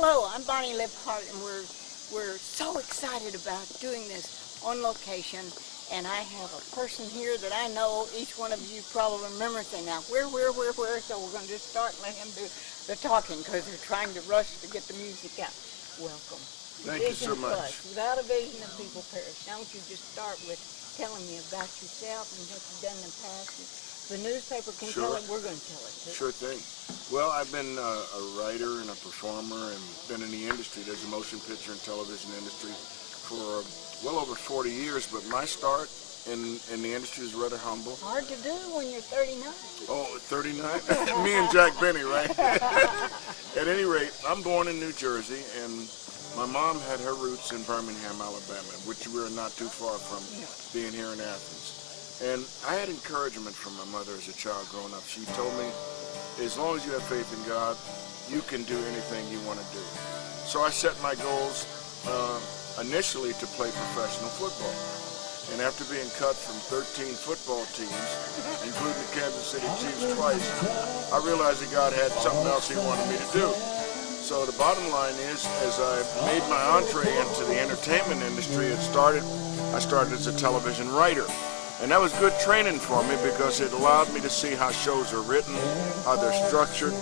Hello, I'm Bonnie Liphart, and we're so excited about doing this on location. And I have a person here that I know each one of you probably remember saying, now, where? So we're going to just start and let him do the talking because they're trying to rush to get the music out. Welcome. Thank you so much. Plus. Without a vision, the people perish. Now, don't you just start with telling me about yourself and what you've done in the past. The newspaper can tell it, we're going to tell it too. Sure thing. Well, I've been a writer and a performer and been in the industry. There's a motion picture and television industry for well over 40 years, but my start in the industry is rather humble. Hard to do when you're 39. Oh, 39? Me and Jack Benny, right? At any rate, I'm born in New Jersey, and my mom had her roots in Birmingham, Alabama, which we're not too far from being here in Athens. And I had encouragement from my mother as a child growing up. She told me, as long as you have faith in God, you can do anything you want to do. So I set my goals initially to play professional football. And after being cut from 13 football teams, including the Kansas City Chiefs twice, I realized that God had something else He wanted me to do. So the bottom line is, as I made my entree into the entertainment industry, I started as a television writer. And that was good training for me because it allowed me to see how shows are written, how they're structured,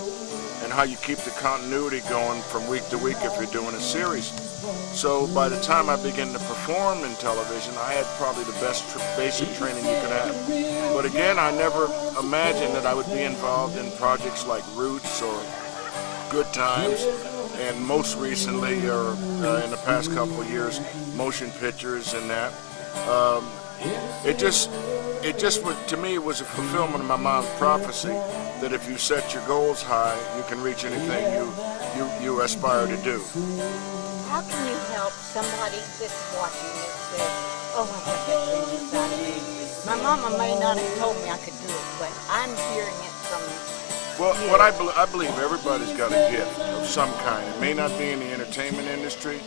and how you keep the continuity going from week to week if you're doing a series. So by the time I began to perform in television, I had probably the best basic training you could have. But again, I never imagined that I would be involved in projects like Roots or Good Times, and most recently, or in the past couple of years, motion pictures and that. It just to me, it was a fulfillment of my mom's prophecy that if you set your goals high, you can reach anything you aspire to do. How can you help somebody that's watching that says, oh, I got that dream inside of me? My mama may not have told me I could do it, but I'm hearing it from Well, what I believe everybody's got a gift of some kind. It may not be in the entertainment industry.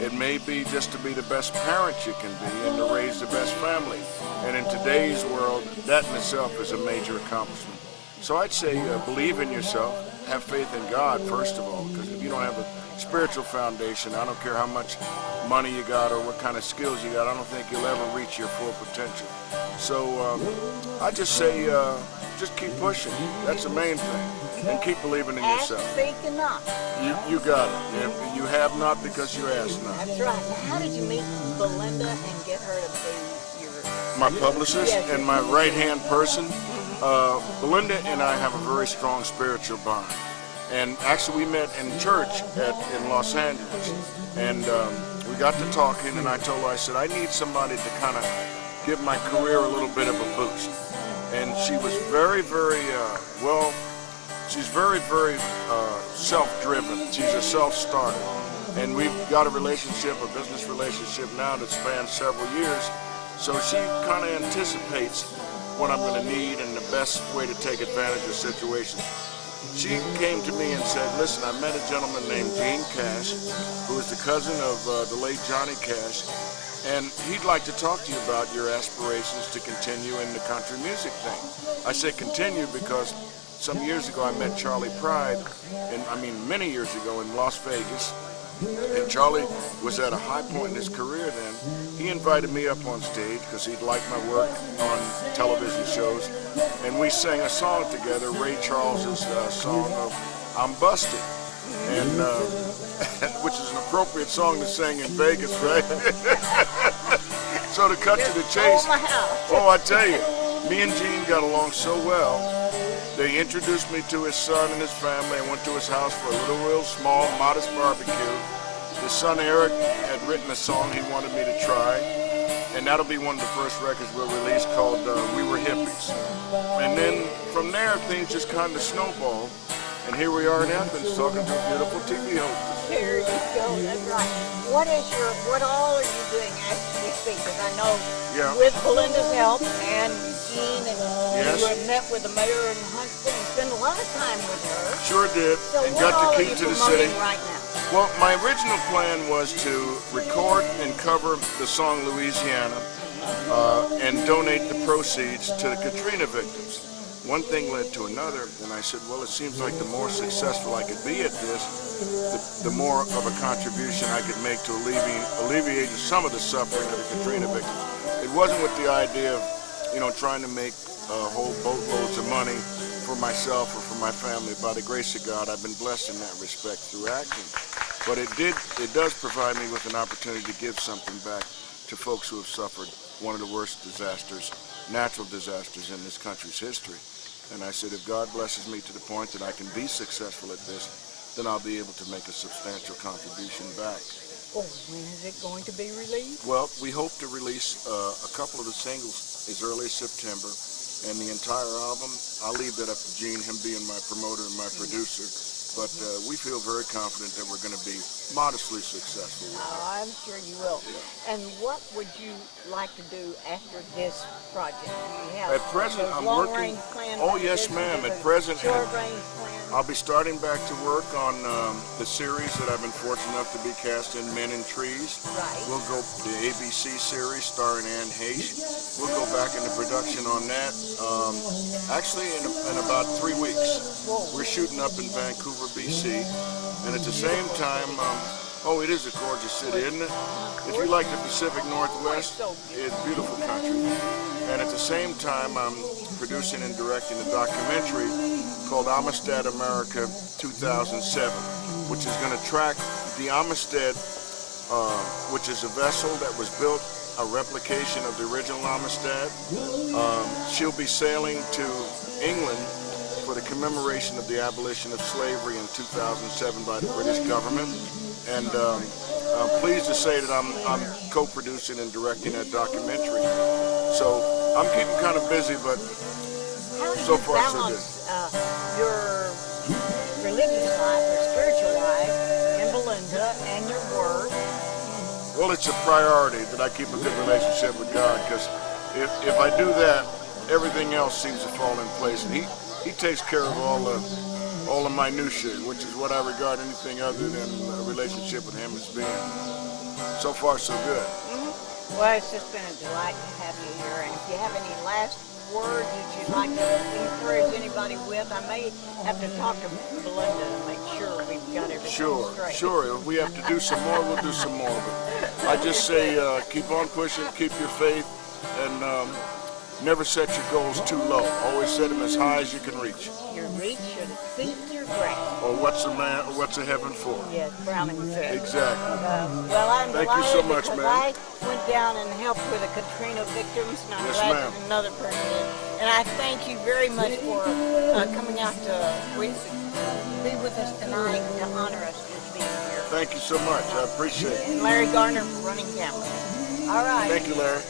It may be just to be the best parent you can be and to raise the best family. And in today's world, that in itself is a major accomplishment. So I'd say believe in yourself, have faith in God first of all, because if you don't have a spiritual foundation, I don't care how much money you got or what kind of skills you got, I don't think you'll ever reach your full potential. So I just say, just keep pushing. That's the main thing. And keep believing in yourself. Ask, seek, and knock. You got it. You have not because you ask not. That's right. Now, how did you meet Belinda and get her to be your... My publicist and my right-hand person. Belinda and I have a very strong spiritual bond. And actually we met in church in Los Angeles. And we got to talking, and I told her, I said, I need somebody to kind of give my career a little bit of a boost. And she was very, very, she's very, very self-driven. She's a self-starter. And we've got a relationship, a business relationship now that spans several years. So she kind of anticipates what I'm going to need and the best way to take advantage of situations. She came to me and said, listen, I met a gentleman named Gene Cash, who is the cousin of the late Johnny Cash, and he'd like to talk to you about your aspirations to continue in the country music thing. I say continue because some years ago I met Charlie Pride, many years ago in Las Vegas, and Charlie was at a high point in his career then. He invited me up on stage because he'd liked my work on television shows, and we sang a song together, Ray Charles's song of I'm Busted, and which is an appropriate song to sing in Vegas, right? So to cut to the chase, I tell you, me and Gene got along so well. They introduced me to his son and his family. I went to his house for a little, real small, modest barbecue. His son Eric had written a song he wanted me to try, and that'll be one of the first records we'll release called We Were Hippies. And then from there, things just kind of snowballed, and here we are in Athens talking to a beautiful TV hostess. There you go, that's right. What all are you doing as we speak? Because I know with Belinda's help and Gene, and you have met with the mayor in Huntsville and spent a lot of time with her. Sure did, so and got the key to the city. Right now? Well, my original plan was to record and cover the song Louisiana and donate the proceeds to the Katrina victims. one thing led to another, and I said, well, it seems like the more successful I could be at this, the more of a contribution I could make to alleviating some of the suffering of the Katrina victims. It wasn't with the idea of, trying to make whole boatloads of money for myself or for my family. By the grace of God, I've been blessed in that respect through acting. But it does provide me with an opportunity to give something back to folks who have suffered one of the worst disasters, natural disasters in this country's history. And I said, if God blesses me to the point that I can be successful at this, then I'll be able to make a substantial contribution back. Oh, when is it going to be released? Well, we hope to release a couple of the singles as early as September, and the entire album, I'll leave that up to Gene, him being my promoter and my producer. But we feel very confident that we're going to be modestly successful with it. Oh, I'm sure you will. Yeah. And what would you like to do after this project? Do you have At present, I'm working. long-range plans? Oh, yes, ma'am. At present, short-range plans? I'll be starting back to work on the series that I've been fortunate enough to be cast in, Men in Trees. Right. We'll go the ABC series starring Anne Heche. We'll go back into production on that. Actually, in about 3 weeks. Whoa. We're shooting up in Vancouver, BC, and at the same time, it is a gorgeous city, isn't it? If you like the Pacific Northwest, it's beautiful country. And at the same time, I'm producing and directing a documentary called Amistad America 2007, which is going to track the Amistad, which is a vessel that was built, a replication of the original Amistad. She'll be sailing to England for the commemoration of the abolition of slavery in 2007 by the British government. And I'm pleased to say that I'm co-producing and directing that documentary. So I'm keeping kind of busy, but so far so good. Your religious life or spiritual life in Belinda and your work? Well, it's a priority that I keep a good relationship with God, because if I do that, everything else seems to fall in place, and He takes care of all the minutiae, which is what I regard anything other than a relationship with Him as being. So far, so good. Mm-hmm. Well, it's just been a delight to have you here, and if you have any last words that you'd like to encourage anybody with, I may have to talk to Belinda to make sure we've got everything straight. Sure. If we have to do some more, we'll do some more. But I just say keep on pushing, keep your faith, and never set your goals too low. Always set them as high as you can reach. Your reach should exceed your grasp. Or what's a heaven for? Yes, Browning said. Exactly. Well, I'm Thank you so much, because ma'am. I went down and helped with the Katrina victims, and I'm Yes, glad ma'am. that another person did. And I thank you very much for coming out to be with us tonight to honor us with being here. Thank you so much. I appreciate it. And Larry Garner for running camera. All right. Thank you, Larry.